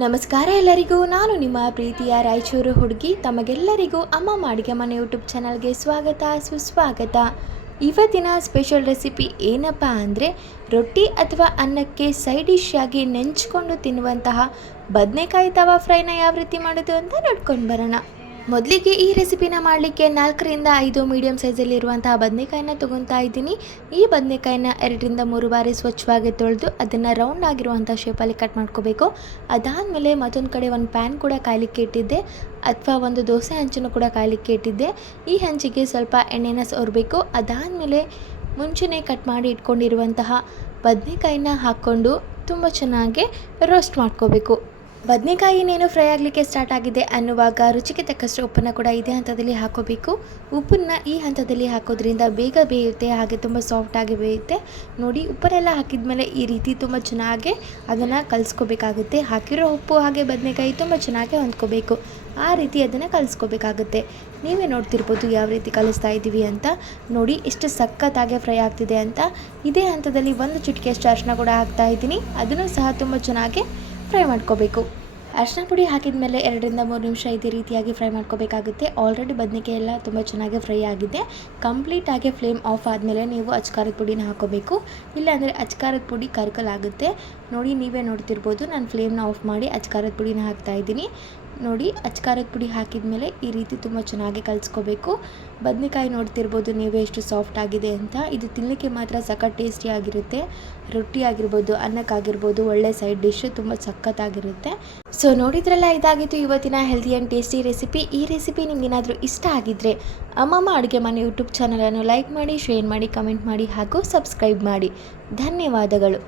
ನಮಸ್ಕಾರ ಎಲ್ಲರಿಗೂ. ನಾನು ನಿಮ್ಮ ಪ್ರೀತಿಯ ರಾಯಚೂರು ಹುಡುಗಿ. ತಮಗೆಲ್ಲರಿಗೂ ಅಮ್ಮ ಅಡುಗೆ ಮನೆ ಯೂಟ್ಯೂಬ್ ಚಾನಲ್ಗೆ ಸ್ವಾಗತ ಸುಸ್ವಾಗತ. ಇವತ್ತಿನ ಸ್ಪೆಷಲ್ ರೆಸಿಪಿ ಏನಪ್ಪ ಅಂದರೆ ರೊಟ್ಟಿ ಅಥವಾ ಅನ್ನಕ್ಕೆ ಸೈಡ್ ಡಿಶ್ ಆಗಿ ನೆಂಚ್ಕೊಂಡು ತಿನ್ನುವಂತಹ ಬದನೆಕಾಯಿ ತವಾ ಫ್ರೈನ ಯಾವ ರೀತಿ ಮಾಡೋದು ಅಂತ ನೋಡ್ಕೊಂಡು ಬರೋಣ. ಮೊದಲಿಗೆ ಈ ರೆಸಿಪಿನ ಮಾಡಲಿಕ್ಕೆ 4ರಿಂದ 5 ಮೀಡಿಯಮ್ ಸೈಜಲ್ಲಿರುವಂತಹ ಬದನೆಕಾಯಿನ ತೊಗೊತಾ ಇದ್ದೀನಿ. ಈ ಬದನೆಕಾಯಿನ 2ರಿಂದ 3 ಬಾರಿ ಸ್ವಚ್ಛವಾಗಿ ತೊಳೆದು ಅದನ್ನು ರೌಂಡ್ ಆಗಿರುವಂಥ ಶೇಪಲ್ಲಿ ಕಟ್ ಮಾಡ್ಕೋಬೇಕು. ಅದಾದಮೇಲೆ ಮತ್ತೊಂದು ಕಡೆ ಒಂದು ಪ್ಯಾನ್ ಕೂಡ ಕಾಯಲಿಕ್ಕೆ ಇಟ್ಟಿದ್ದೆ, ಅಥವಾ ಒಂದು ದೋಸೆ ಹಂಚನ್ನು ಕೂಡ ಕಾಯಲಿಕ್ಕೆ ಇಟ್ಟಿದ್ದೆ. ಈ ಹಂಚಿಗೆ ಸ್ವಲ್ಪ ಎಣ್ಣೆನ ಸವರಬೇಕು. ಅದಾದಮೇಲೆ ಮುಂಚೆನೇ ಕಟ್ ಮಾಡಿ ಇಟ್ಕೊಂಡಿರುವಂತಹ ಬದನೆಕಾಯಿನ ಹಾಕ್ಕೊಂಡು ತುಂಬ ಚೆನ್ನಾಗಿ ರೋಸ್ಟ್ ಮಾಡ್ಕೋಬೇಕು. ಬದನೆಕಾಯಿ ಇನ್ನೇನು ಫ್ರೈ ಆಗಲಿಕ್ಕೆ ಸ್ಟಾರ್ಟ್ ಆಗಿದೆ ಅನ್ನುವಾಗ ರುಚಿಗೆ ತಕ್ಕಷ್ಟು ಉಪ್ಪನ್ನು ಕೂಡ ಇದೇ ಹಂತದಲ್ಲಿ ಹಾಕೋಬೇಕು. ಉಪ್ಪನ್ನು ಈ ಹಂತದಲ್ಲಿ ಹಾಕೋದ್ರಿಂದ ಬೇಗ ಬೇಯುತ್ತೆ, ಹಾಗೆ ತುಂಬ ಸಾಫ್ಟಾಗಿ ಬೇಯುತ್ತೆ. ನೋಡಿ, ಉಪ್ಪನ್ನೆಲ್ಲ ಹಾಕಿದ್ಮೇಲೆ ಈ ರೀತಿ ತುಂಬ ಚೆನ್ನಾಗಿ ಅದನ್ನು ಕಲಿಸ್ಕೋಬೇಕಾಗುತ್ತೆ. ಹಾಕಿರೋ ಉಪ್ಪು ಹಾಗೆ ಬದನೆಕಾಯಿ ತುಂಬ ಚೆನ್ನಾಗಿ ಹೊಂದ್ಕೋಬೇಕು. ಆ ರೀತಿ ಅದನ್ನು ಕಲಿಸ್ಕೋಬೇಕಾಗುತ್ತೆ. ನೀವೇ ನೋಡ್ತಿರ್ಬೋದು ಯಾವ ರೀತಿ ಕಲಿಸ್ತಾ ಇದ್ದೀವಿ ಅಂತ. ನೋಡಿ ಎಷ್ಟು ಸಖತ್ತಾಗಿ ಫ್ರೈ ಆಗ್ತಿದೆ ಅಂತ. ಇದೇ ಹಂತದಲ್ಲಿ ಒಂದು ಚಿಟಿಕೆಯಷ್ಟು ಅರಿಶಿನ ಕೂಡ ಹಾಕ್ತಾ ಇದ್ದೀನಿ. ಅದನ್ನು ಸಹ ತುಂಬ ಚೆನ್ನಾಗಿ ಫ್ರೈ ಮಾಡ್ಕೋಬೇಕು. ಅರಿಶಿನ ಪುಡಿ ಹಾಕಿದ ಮೇಲೆ 2ರಿಂದ 3 ನಿಮಿಷ ಇದೇ ರೀತಿಯಾಗಿ ಫ್ರೈ ಮಾಡ್ಕೋಬೇಕಾಗುತ್ತೆ. ಆಲ್ರೆಡಿ ಬದನೆಕಾಯಿ ಎಲ್ಲ ತುಂಬ ಚೆನ್ನಾಗಿ ಫ್ರೈ ಆಗಿದೆ. ಕಂಪ್ಲೀಟಾಗಿ ಫ್ಲೇಮ್ ಆಫ್ ಆದಮೇಲೆ ನೀವು ಅಚ್ಕಾರದ ಪುಡಿನ ಹಾಕೋಬೇಕು. ಇಲ್ಲಾಂದರೆ ಅಚ್ಕಾರದ ಪುಡಿ ಕರ್ಕಲಾಗುತ್ತೆ. ನೋಡಿ, ನೀವೇ ನೋಡ್ತಿರ್ಬೋದು, ನಾನು ಫ್ಲೇಮ್ನ ಆಫ್ ಮಾಡಿ ಅಚ್ಕಾರದ ಪುಡಿನ ಹಾಕ್ತಾ ಇದ್ದೀನಿ. ನೋಡಿ, ಅಚ್ಕಾರದ ಪುಡಿ ಹಾಕಿದ ಮೇಲೆ ಈ ರೀತಿ ತುಂಬ ಚೆನ್ನಾಗಿ ಕಲಿಸ್ಕೋಬೇಕು. ಬದನೆಕಾಯಿ ನೋಡ್ತಿರ್ಬೋದು ನೀವೇ ಎಷ್ಟು ಸಾಫ್ಟ್ ಆಗಿದೆ ಅಂತ. ಇದು ತಿನ್ನಲಿಕ್ಕೆ ಮಾತ್ರ ಸಖತ್ ಟೇಸ್ಟಿಯಾಗಿರುತ್ತೆ. ರೊಟ್ಟಿ ಆಗಿರ್ಬೋದು, ಅನ್ನಕ್ಕಾಗಿರ್ಬೋದು, ಒಳ್ಳೆ ಸೈಡ್ ಡಿಶ್, ತುಂಬ ಸಖತ್ತಾಗಿರುತ್ತೆ. ಸೊ ನೋಡಿದ್ರಲ್ಲ, ಇದಾಗಿತ್ತು ಇವತ್ತಿನ ಹೆಲ್ದಿ ಆ್ಯಂಡ್ ಟೇಸ್ಟಿ ರೆಸಿಪಿ. ಈ ರೆಸಿಪಿ ನಿಮಗೇನಾದರೂ ಇಷ್ಟ ಆಗಿದ್ದರೆ ಅಮ್ಮಮ್ಮ ಅಡುಗೆ ಮನೆ ಯೂಟ್ಯೂಬ್ ಚಾನಲನ್ನು ಲೈಕ್ ಮಾಡಿ, ಶೇರ್ ಮಾಡಿ, ಕಮೆಂಟ್ ಮಾಡಿ ಹಾಗೂ ಸಬ್ಸ್ಕ್ರೈಬ್ ಮಾಡಿ. ಧನ್ಯವಾದಗಳು.